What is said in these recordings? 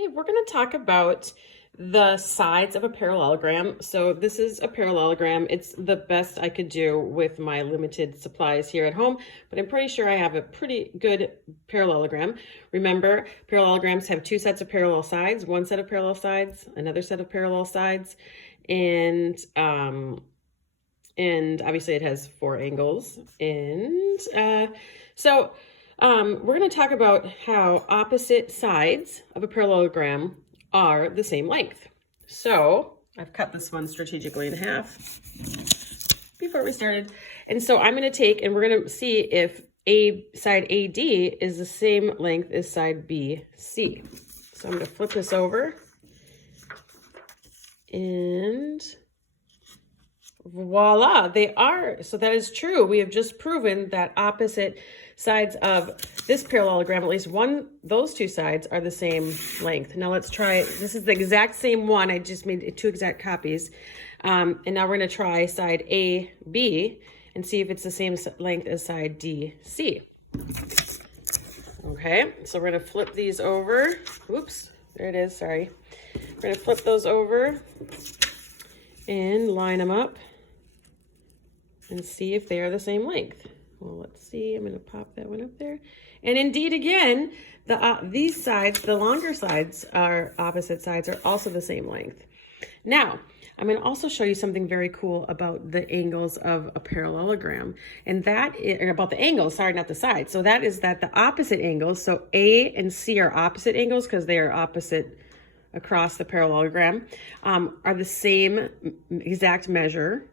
Okay, we're going to talk about the sides of a parallelogram. So this is a parallelogram. It's the best I could do with my limited supplies here at home, but I'm pretty sure I have a pretty good parallelogram. Remember, parallelograms have two sets of parallel sides, one set of parallel sides, another set of parallel sides, and obviously it has four angles. And we're going to talk about how opposite sides of a parallelogram are the same length. So I've cut this one strategically in half before we started. And so I'm going to take, and we're going to see if side AD is the same length as side BC. So I'm going to flip this over. And voila, they are. So that is true. We have just proven that opposite sides of this parallelogram, at least those two sides are the same length. Now let's try, this is the exact same one. I just made two exact copies. And now we're going to try side AB and see if it's the same length as side DC. Okay, so we're going to flip these over. Oops, there it is, sorry. We're going to flip those over and line them up and see if they are the same length. Well, let's see. I'm going to pop that one up there. And indeed, again, these sides, the longer sides, are opposite sides, are also the same length. Now, I'm going to also show you something very cool about the angles of a parallelogram. And that is, or about the angles, sorry, not the sides. So that is that the opposite angles, so A and C are opposite angles because they are opposite across the parallelogram, are the same exact measure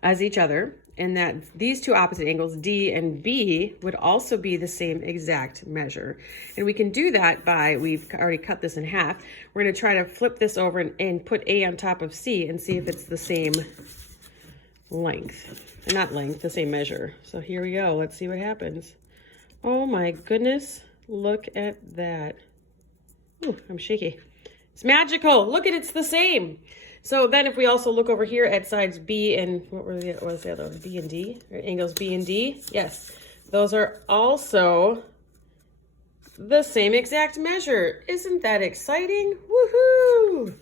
as each other, and that these two opposite angles, D and B, would also be the same exact measure. And we can do that by, we've already cut this in half. We're going to try to flip this over and put A on top of C and see if it's the same length. Not length, the same measure. So here we go. Let's see what happens. Oh my goodness. Look at that. Ooh, I'm shaky. It's magical. Look at it's the same. So then if we also look over here at sides B and, what was the other one? B and D, or angles B and D? Yes, those are also the same exact measure. Isn't that exciting? Woohoo!